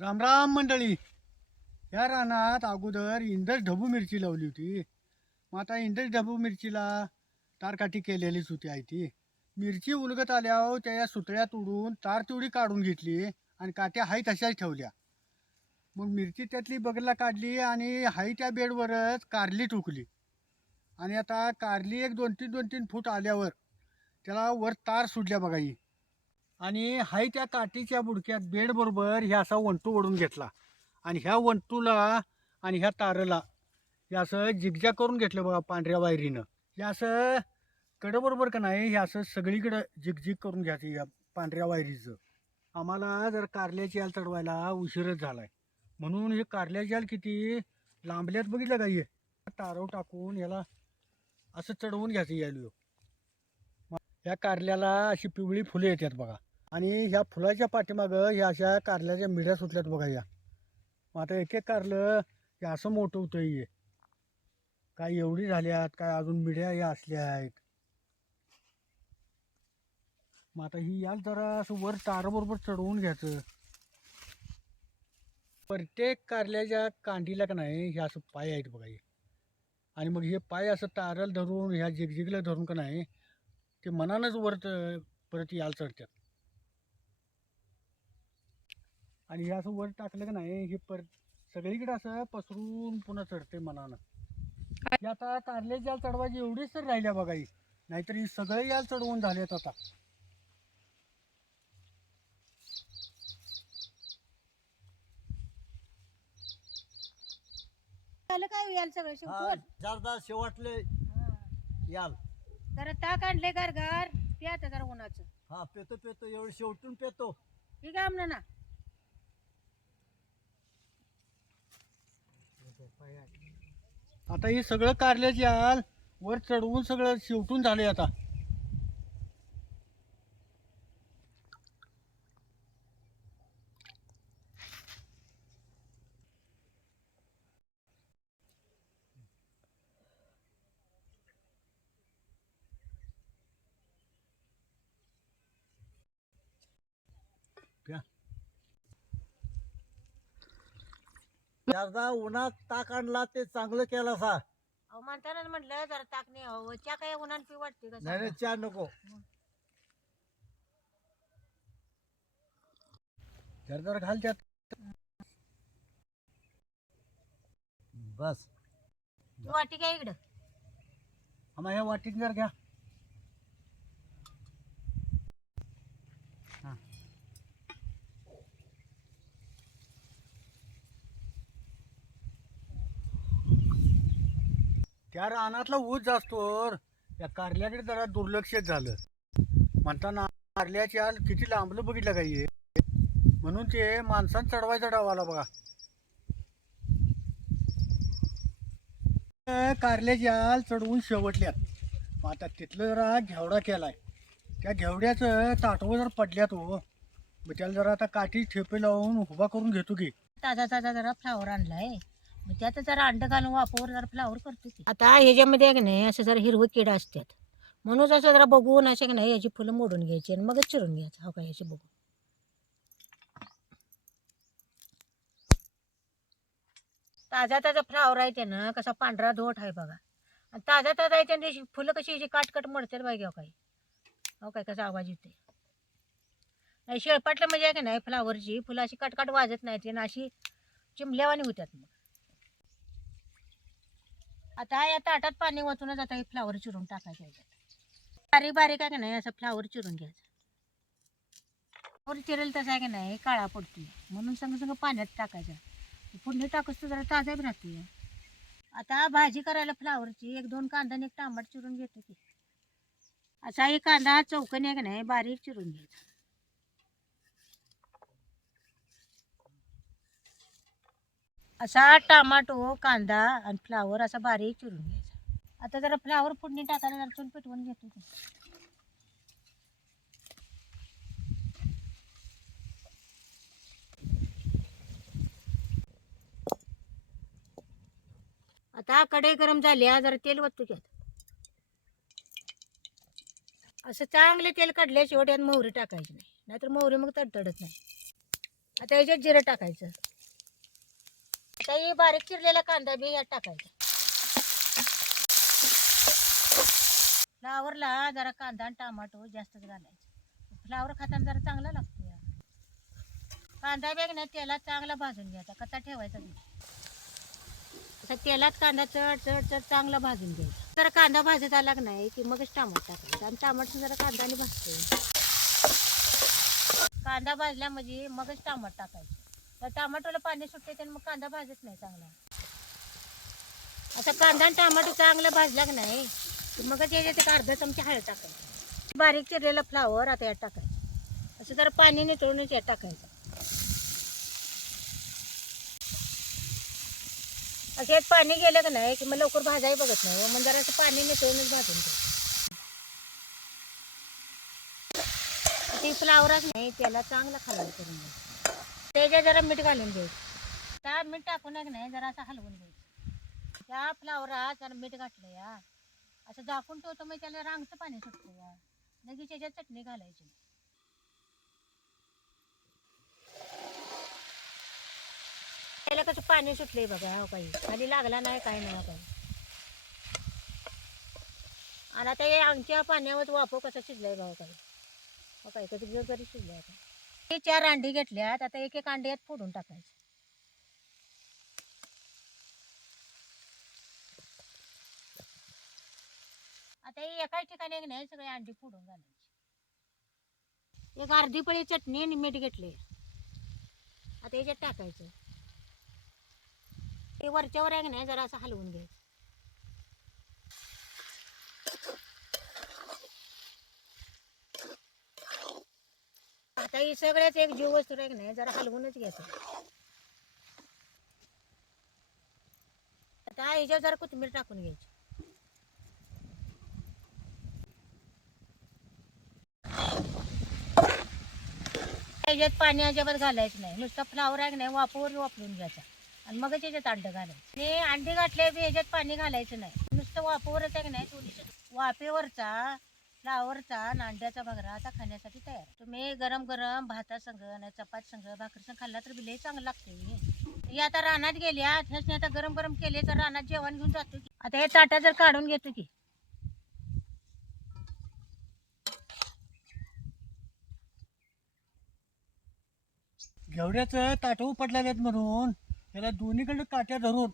रामराम मंडळी. या रानात अगोदर इंदस ढबू मिरची लावली होती. मग आता इंदस ढबू मिरचीला तारकाठी केलेलीच होती आहे ती. मिरची उलगत आल्यावर त्या या सुतळ्यात उडून तार तेवढी काढून घेतली आणि काट्या हाय तशाच ठेवल्या. मग मिरची त्यातली बगला काढली आणि हाय त्या बेडवरच कारली ठोकली. आणि आता कारली एक दोन तीन दोन तीन फूट आल्यावर त्याला वर तार सुटल्या बघा ही. आणि हाय त्या काठीच्या बुडक्यात बेडबरोबर हे असा वंटू ओढून घेतला. आणि ह्या वंटूला आणि ह्या तारला हे असं जिगजा करून घेतलं बघा पांढऱ्या वायरीनं. हे असं कडबरोबर का नाही हे असं सगळीकडं जिगजिग करून घ्यायचं या पांढऱ्या वायरीचं. आम्हाला जर कारल्याची याल चढवायला उशीरच झाला आहे म्हणून हे कारल्याची याल किती लांबल्यात बघितलं का हे? तारव टाकून याला असं चढवून घ्यायचं याल या कारल्याला अशी पिवळी फुले येतात बघा. आणि ह्या फुलाच्या पाठीमागं ह्या अशा कारल्याच्या मिड्या सुटल्यात बघा या. मग आता एक एक कारलं हे असं मोठं होतं हे. काय एवढी झाल्यात काय अजून मिड्या या असल्या आहेत मग आता ही याल जरा असं वर ताराबरोबर चढवून घ्यायचं. प्रत्येक कारल्याच्या कांडीला का नाही हे असं पाय आहेत बघा हे. आणि मग हे पाय असं तारल धरून ह्या जिगजिगला धरून का नाही ते मनानंच वर परत याल चढतात आणि हे असं वर टाकलं का नाही हे परत सगळीकडे असं पसरून पुन्हा चढते मनानं. हे आता कारल्याची याल चढवायची एवढीच तर राहिल्या बघा ही. नाहीतर ही सगळे याल चढवून झालेत आता. झालं काय याल सगळं हा शिवून जरदा शेवटले याल. जरा ताक आणले गारगार प्या आता जरा उन्हाचं. हा पेतो पेतो एवढं शेवटून पेतो. ठीक आहे आमना ना. आता हे सगळं कारल्याची याल वर चढवून सगळं शेवटून झाले आता. जरदा उन्हात ताक आणला ते चांगलं केला सा अहो म्हणतानाच म्हटलं जरा ताक नाही हवं च्या काय उन्हान पी वाटते का नाही नाही, सांगा? चहा नको. जर जर घाल त्यात बस. ती वाटी काय इकडं. आम्हा ह्या वाटीत जर घ्या. त्या रानातला ऊस जास्तो या कारल्याकडे जरा दुर्लक्षित झालं. म्हणताना कारल्याची आल किती लांबलं बघितलं काही म्हणून ते माणसानं चढवायचा डाव आला बघा. कारल्याची आल चढवून शेवटल्यात. मग आता तिथलं जरा घेवडा केलाय. त्या घेवड्याचं ताटवं जर पडल्यात हो मग त्याला जरा आता काठी ठेपे लावून उभा करून घेतो की. ताजा ताजा जरा फ्लावर आणलाय. मग त्यात जरा अंड घालून वापर जरा फ्लावर करतो की आता ह्याच्यामध्ये आहे की नाही असं जरा हिरवं किडा असतात. म्हणून असं जरा बघून असे की नाही याची फुलं मोडून घ्यायची आणि मगच चिरून घ्यायचं. हो का याची बघून. ताजा ताजा फ्लावर आहे त्यानं कसा पांढरा धोट आहे बघा. आणि ताजा ताजा आहे त्याने फुलं कशी अशी काटकट मडते बाई हो काही. हो काय कसा आवाज येते नाही शेळपाटलं म्हणजे आहे का नाही फ्लावरची फुलं अशी कटकट वाजत नाहीत आणि अशी चिमल्यावानी होत्यात मग. आता या ताटात पाणी वाचूनच आता हे फ्लावर चिरून टाकायचं याच्यात बारीक बारीक आहे का नाही असं फ्लावर चिरून घ्यायचं. फ्लावर चिरेल तसं आहे का नाही काळा पडते म्हणून संग संग पाण्यात टाकायचं. पुढे टाकस तर जरा ताजा राहते आता भाजी करायला फ्लावरची एक दोन कांदा आणि एक टमाट चिरून घेतो की. असा एक कांदा चौकन आहे का नाही बारीक चिरून घ्यायचा. असा टमाटो कांदा आणि फ्लावर असा बारीक चिरून घ्यायचा. आता जरा फ्लावर फोडणी टाकायला जरा चूल पेटवून घेतो आता कडे गरम झाली हा, जरा तेल वतू घ्या. असं चांगले तेल काढल्याशिवाय त्यात मोहरी टाकायची नाही नाहीतर मोहरी मग तडतडत नाही. आता याच्यात जिरं टाकायचं. त्याही बारीक चिरलेला कांदा बी यात टाकायचा. फ्लावरला जरा कांदा आणि टमाटो जास्तच घालायचं. फ्लावर खाताना जरा चांगला लागतो या कांदा बॅग ना तेलात चांगला भाजून घ्यायचा. कच्चा ठेवायचा नाही तेलात कांदा चढ चढ चढ चांगला भाजून घ्यायचा. जरा कांदा भाजत आला नाही की मगच टमाट टाकायचा. आणि टमाटर जरा कांद्याने भाजतो कांदा भाजला म्हणजे मगच टमाट टाकायचं. टमाटोला पाणी सुटते तर मग कांदा भाजत नाही चांगला. आता कांदा आणि टमाटो चांगलं भाजला की नाही मग त्याच्यात अर्धा चमचा हळद टाकायचं. बारीक चिरलेलं फ्लावर आता यात टाकायचं. असं जरा पाणी निचळूनच यात टाकायचं. असं यात पाणी गेलं की नाही की मग लवकर भाजाही बघत नाही हो. मग जरा असं पाणी निचळूनच भाजून घ्यायचं. ते फ्लावरच नाही त्याला चांगला खालावं करून त्याच्या त्याच्यात जरा मीठ घालून घ्यायचं त्या मीठ टाकून एक नाही जरा असं हलवून घ्यायचं त्या फ्लावरात जरा मीठ घातलं या. असं झाकून ठेवतो मग त्याला रांगचं पाणी सुटतं या. लगेच त्याच्यात चटणी घालायची. त्याला कसं पाणी सुटलंय बघा हो काही खाली लागला नाही काय नाही काही आणि आता हे आमच्या पाण्यावर वापर कसं शिजलाय बघा काही हो काही कधी जरी शिजलाय आता. हे चार अंडी घेतल्यात आता एक एक अंडी यात फोडून टाकायचं. आता हे एकाच ठिकाणी नाही सगळे अंडी फोडून घालायची. एक अर्धी पळी चटणी आणि मीठ घेतले. आता याच्यात टाकायचं. ते वरच्यावर आहे नाही जरा असं हलवून घ्यायचं. आता ही सगळ्याच एक जीव वस्तू आहे नाही जरा हलवूनच घ्यायचं आता हिच्यावर जरा कोथिंबीर टाकून घ्यायची. ह्याच्यात पाणी अजिबात घालायचं नाही. नुसतं फ्लावर आहे नाही वापरवर वापरून घ्यायचा. आणि मगच याच्यात अंड घालायचं. ते अंडी घातले बी ह्याच्यात पाणी घालायचं नाही. नुसतं वापरच आहे की नाही थोडीशी वाफेवरचा फ्लावरचा आणि अंड्याचा भगरा आता खाण्यासाठी तयार. तुम्ही गरम गरम भाता संग नाही चपाती संग भाकरी संघ खाल्ला तर बी चांगलं लागते आता रानात गेल्या ह्याच आता गरम गरम केले तर रानात जेवण घेऊन जातो की. आता हे ताटा जर काढून घेतो की. घेवड्याचं ताट पडलेले म्हणून. त्याला दोन्हीकडे काट्या धरून.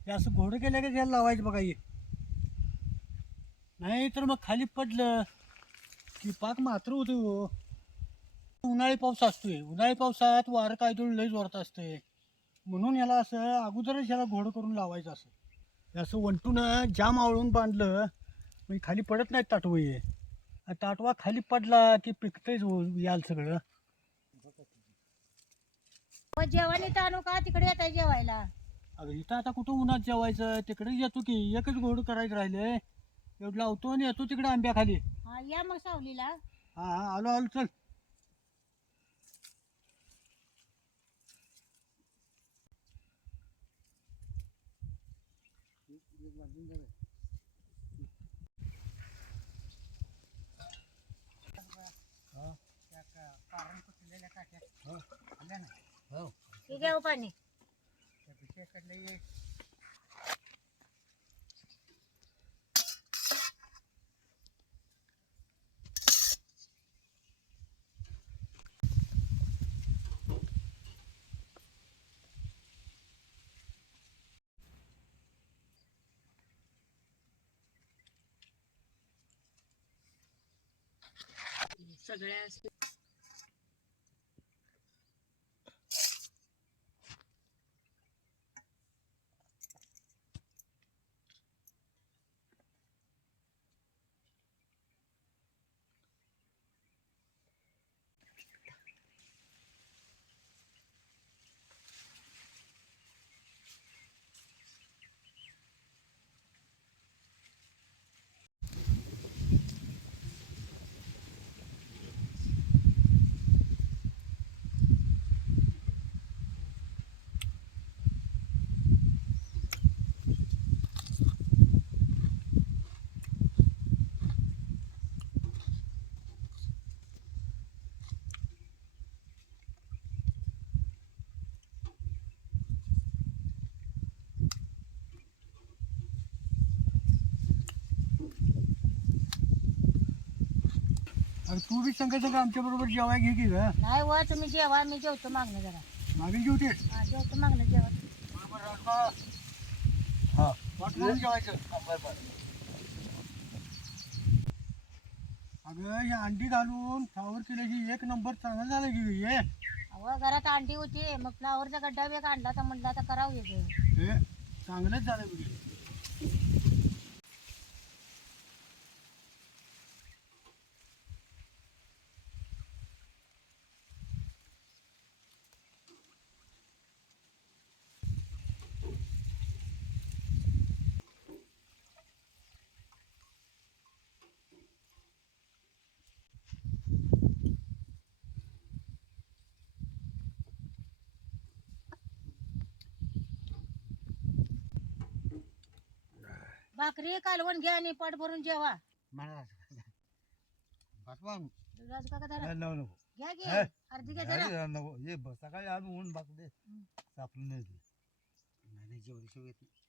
हे असं घोडं केल्या की लावायचं बघा हे. नाही तर मग खाली पडलं. की पाक मात्र होतो हो. उन्हाळी पाऊस असतोय. उन्हाळी पावसात वारं काय दोन लई जोरात असते म्हणून याला असं अगोदरच याला घोडं करून लावायचं असं. असं वंटून जाम आवळून बांधलं. म्हणजे खाली पडत नाहीत ताटवं हे. आणि ताटवा खाली पडला की पिकतंच हो याल सगळं. जेवण इथं आणू का? तिकडे येत जेवायला. अगं इथं आता कुठं उन्हात जेवायचं? तिकडेच येतो की. एकच घोड करायचं राहिले. एवढं लावतो आणि येतो तिकडे आंब्याखाली. हा या मग सावलीला. हा हा आलो आलो चल. हे घ्या हो पाणी. So 来 अरे तू बी संघ संघ आमच्या बरोबर जेवाय घे की ग? नाही व तुम्ही जेवा मी जेवतो मागणं जरा. मागील जेवतेस? हा जेवतो मागणं जेवा. बरोबर राजबा. हा अगं ही अंडी घालून फ्लावर केल्याची एक नंबर चांगलं झालं की हे अहो घरात अंडी होती मग फ्लावरचा गड्डा बी काढला तर म्हटलं आता करावं हे चांगलंच झालं भाकरी कालवण घ्या आणि पोट भरून जेवा. राजू काका नको. घ्या घे हे? अर्धी घ्या जरा. अरे नको. हे ब- सकाळी आम्ही ऊन बाकले सापडून नाही ते. नाही जेवढी येत नाही.